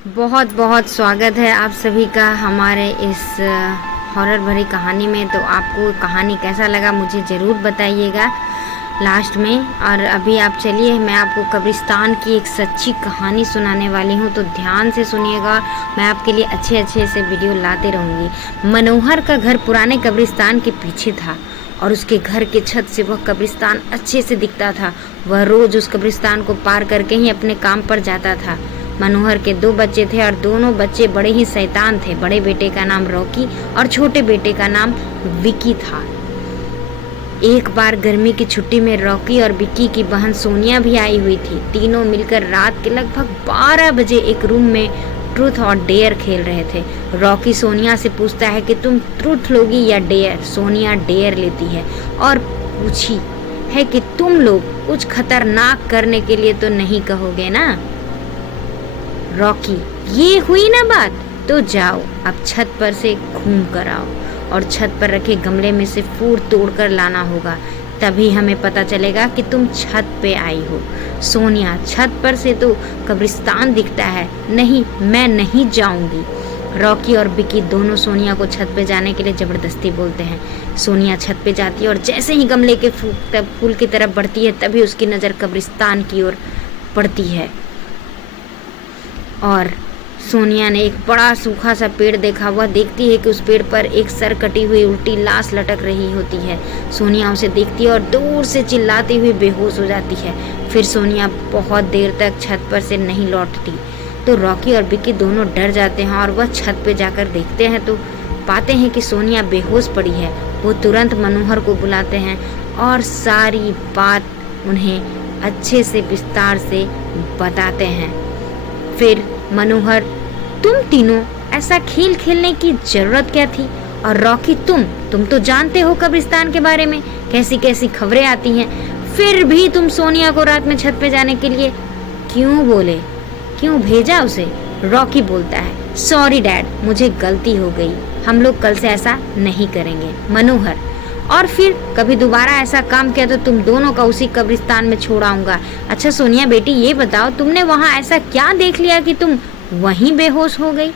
बहुत बहुत स्वागत है आप सभी का हमारे इस हॉरर भरी कहानी में। तो आपको कहानी कैसा लगा मुझे ज़रूर बताइएगा लास्ट में। और अभी आप चलिए, मैं आपको कब्रिस्तान की एक सच्ची कहानी सुनाने वाली हूँ, तो ध्यान से सुनिएगा। मैं आपके लिए अच्छे अच्छे से वीडियो लाते रहूँगी। मनोहर का घर पुराने कब्रिस्तान के पीछे था और उसके घर के छत से वह कब्रिस्तान अच्छे से दिखता था। वह रोज़ उस कब्रिस्तान को पार करके ही अपने काम पर जाता था। मनोहर के 2 बच्चे थे और दोनों बच्चे बड़े ही शैतान थे। बड़े बेटे का नाम रॉकी और छोटे बेटे का नाम विकी था। एक बार गर्मी की छुट्टी में रॉकी और विकी की बहन सोनिया भी आई हुई थी। तीनों मिलकर रात के लगभग 12 बजे एक रूम में ट्रूथ और डेयर खेल रहे थे। रॉकी सोनिया से पूछता है कि तुम ट्रूथ लोगी या डेयर। सोनिया डेयर लेती है और पूछी है कि तुम लोग कुछ खतरनाक करने के लिए तो नहीं कहोगे ना। रॉकी, ये हुई ना बात, तो जाओ अब छत पर से घूम कर आओ और छत पर रखे गमले में से फूल तोड़कर लाना होगा, तभी हमें पता चलेगा कि तुम छत पे आई हो। सोनिया, छत पर से तो कब्रिस्तान दिखता है। नहीं, मैं नहीं जाऊंगी। रॉकी और विकी दोनों सोनिया को छत पे जाने के लिए जबरदस्ती बोलते हैं। सोनिया छत पे जाती है और जैसे ही गमले के फूल की तरफ बढ़ती है तभी उसकी नज़र कब्रिस्तान की ओर पड़ती है और सोनिया ने एक बड़ा सूखा सा पेड़ देखा। वह देखती है कि उस पेड़ पर एक सर कटी हुई उल्टी लाश लटक रही होती है। सोनिया उसे देखती है और दूर से चिल्लाती हुई बेहोश हो जाती है। फिर सोनिया बहुत देर तक छत पर से नहीं लौटती। तो रॉकी और विक्की दोनों डर जाते हैं और वह छत पे जाकर देखते हैं तो पाते हैं कि सोनिया बेहोश पड़ी है। वो तुरंत मनोहर को बुलाते हैं और सारी बात उन्हें अच्छे से विस्तार से बताते हैं। फिर मनोहर, तुम तीनों ऐसा खेल खेलने की जरूरत क्या थी? और रॉकी, तुम तो जानते हो कब्रिस्तान के बारे में कैसी कैसी खबरें आती हैं, फिर भी तुम सोनिया को रात में छत पे जाने के लिए क्यों बोले, क्यों भेजा उसे? रॉकी बोलता है, सॉरी डैड, मुझे गलती हो गई, हम लोग कल से ऐसा नहीं करेंगे। मनोहर, और फिर कभी दोबारा ऐसा काम किया तो तुम दोनों का उसी कब्रिस्तान में छोड़ आऊंगा। अच्छा सोनिया बेटी, ये बताओ तुमने वहाँ ऐसा क्या देख लिया कि तुम वहीं बेहोश हो गई?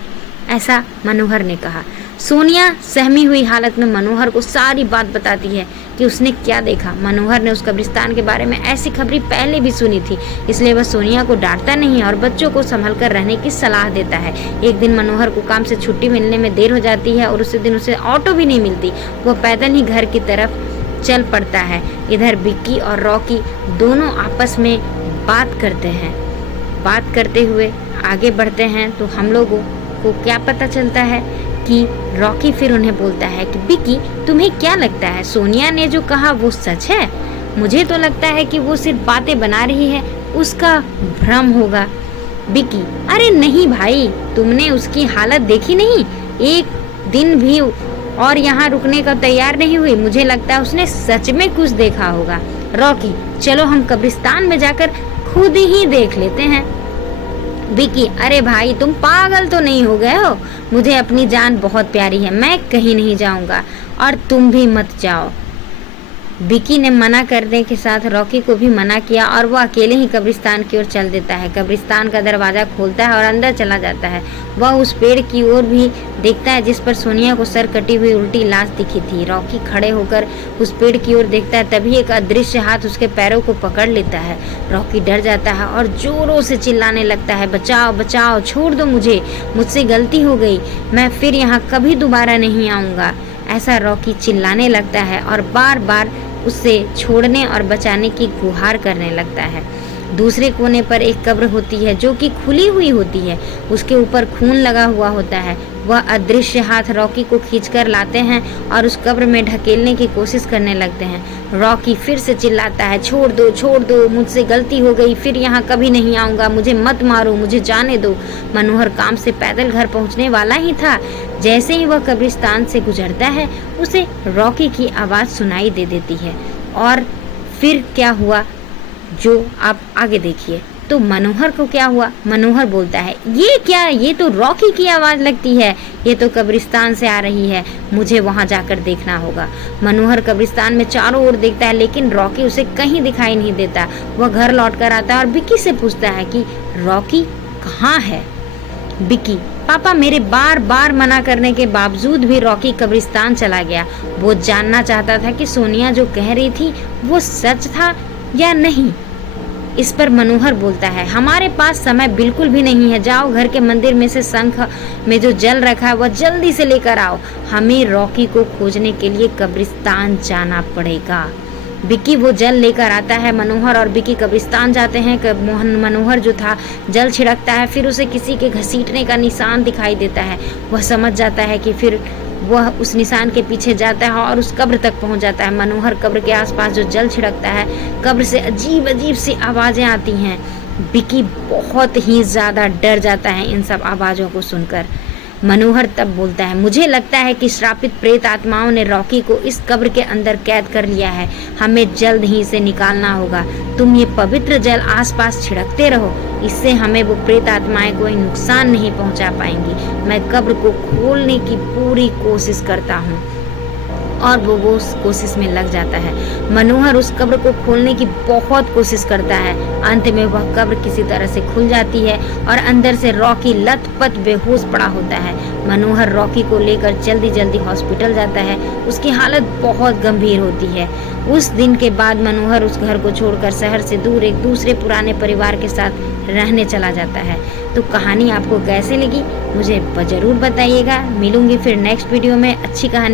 ऐसा मनोहर ने कहा। सोनिया सहमी हुई हालत में मनोहर को सारी बात बताती है कि उसने क्या देखा। मनोहर ने उस कब्रिस्तान के बारे में ऐसी खबरें पहले भी सुनी थी, इसलिए वह सोनिया को डांटता नहीं और बच्चों को संभल कर रहने की सलाह देता है। एक दिन मनोहर को काम से छुट्टी मिलने में देर हो जाती है और उसी दिन उसे ऑटो भी नहीं मिलती। वह पैदल ही घर की तरफ चल पड़ता है। इधर विक्की और रॉकी दोनों आपस में बात करते हैं। बात करते हुए आगे बढ़ते हैं तो हम लोगों को क्या पता चलता है कि रॉकी फिर उन्हें बोलता है कि विक्की, तुम्हें क्या लगता है सोनिया ने जो कहा वो सच है? मुझे तो लगता है कि वो सिर्फ बातें बना रही है, उसका भ्रम होगा। विक्की, अरे नहीं भाई, तुमने उसकी हालत देखी नहीं, एक दिन भी और यहाँ रुकने का तैयार नहीं हुई। मुझे लगता है उसने सच में कुछ देखा होगा। रॉकी, चलो हम कब्रिस्तान में जाकर खुद ही देख लेते हैं। विकी, अरे भाई तुम पागल तो नहीं हो गए हो? मुझे अपनी जान बहुत प्यारी है, मैं कहीं नहीं जाऊंगा और तुम भी मत जाओ। विकी ने मना करने के साथ रॉकी को भी मना किया और वो अकेले ही कब्रिस्तान की ओर चल देता है। कब्रिस्तान का दरवाज़ा खोलता है और अंदर चला जाता है। वह उस पेड़ की ओर भी देखता है जिस पर सोनिया को सर कटी हुई उल्टी लाश दिखी थी। रॉकी खड़े होकर उस पेड़ की ओर देखता है, तभी एक अदृश्य हाथ उसके पैरों को पकड़ लेता है। रॉकी डर जाता है और जोरों से चिल्लाने लगता है, बचाओ बचाओ, छोड़ दो मुझे, मुझसे गलती हो गई, मैं फिर यहाँ कभी दोबारा नहीं आऊँगा। ऐसा रॉकी चिल्लाने लगता है और बार बार उसे छोड़ने और बचाने की गुहार करने लगता है। दूसरे कोने पर एक कब्र होती है जो कि खुली हुई होती है, उसके ऊपर खून लगा हुआ होता है। वह अदृश्य हाथ रॉकी को खींचकर लाते हैं और उस कब्र में ढकेलने की कोशिश करने लगते हैं। रॉकी फिर से चिल्लाता है, छोड़ दो, मुझसे गलती हो गई, फिर यहाँ कभी नहीं आऊँगा, मुझे मत मारो, मुझे जाने दो। मनोहर काम से पैदल घर पहुँचने वाला ही था। जैसे ही वह कब्रिस्तान से गुजरता है उसे रॉकी की आवाज़ सुनाई दे देती है। और फिर क्या हुआ जो आप आगे देखिए। तो मनोहर को क्या हुआ? मनोहर बोलता है, ये क्या, ये तो रॉकी की आवाज़ लगती है, ये तो कब्रिस्तान से आ रही है, मुझे वहाँ जाकर देखना होगा। मनोहर कब्रिस्तान में चारों ओर देखता है लेकिन रॉकी उसे कहीं दिखाई नहीं देता। वह घर लौट कर आता है और विक्की से पूछता है कि रॉकी कहाँ है। विकी, पापा मेरे बार बार मना करने के बावजूद भी रॉकी कब्रिस्तान चला गया। वो जानना चाहता था कि सोनिया जो कह रही थी वो सच था या नहीं। इस पर मनोहर बोलता है, हमारे पास समय बिल्कुल भी नहीं है, जाओ घर के मंदिर में से शंख में जो जल रखा है वह जल्दी से लेकर आओ। हमें रॉकी को खोजने के लिए कब्रिस्तान जाना पड़ेगा। विकी वो जल लेकर आता है। मनोहर और विकी कब्रिस्तान जाते हैं। मनोहर जो था जल छिड़कता है, फिर उसे किसी के घसीटने का निशान दिखाई देता है। वह समझ जाता है कि फिर वह उस निशान के पीछे जाता है और उस कब्र तक पहुंच जाता है। मनोहर कब्र के आसपास जो जल छिड़कता है, कब्र से अजीब अजीब सी आवाज़ें आती हैं। विकी बहुत ही ज़्यादा डर जाता है इन सब आवाज़ों को सुनकर। मनोहर तब बोलता है, मुझे लगता है कि श्रापित प्रेत आत्माओं ने रॉकी को इस कब्र के अंदर कैद कर लिया है। हमें जल्द ही इसे निकालना होगा। तुम ये पवित्र जल आसपास छिड़कते रहो, इससे हमें वो प्रेत आत्माएं कोई नुकसान नहीं पहुंचा पाएंगी। मैं कब्र को खोलने की पूरी कोशिश करता हूँ। और वो उस कोशिश में लग जाता है। मनोहर उस कब्र को खोलने की बहुत कोशिश करता है। अंत में वह कब्र किसी तरह से खुल जाती है और अंदर से रॉकी लथपथ बेहोश पड़ा होता है। मनोहर रॉकी को लेकर जल्दी जल्दी हॉस्पिटल जाता है। उसकी हालत बहुत गंभीर होती है। उस दिन के बाद मनोहर उस घर को छोड़कर शहर से दूर एक दूसरे पुराने परिवार के साथ रहने चला जाता है। तो कहानी आपको कैसे लगी मुझे ज़रूर बताइएगा। मिलूंगी फिर नेक्स्ट वीडियो में अच्छी कहानी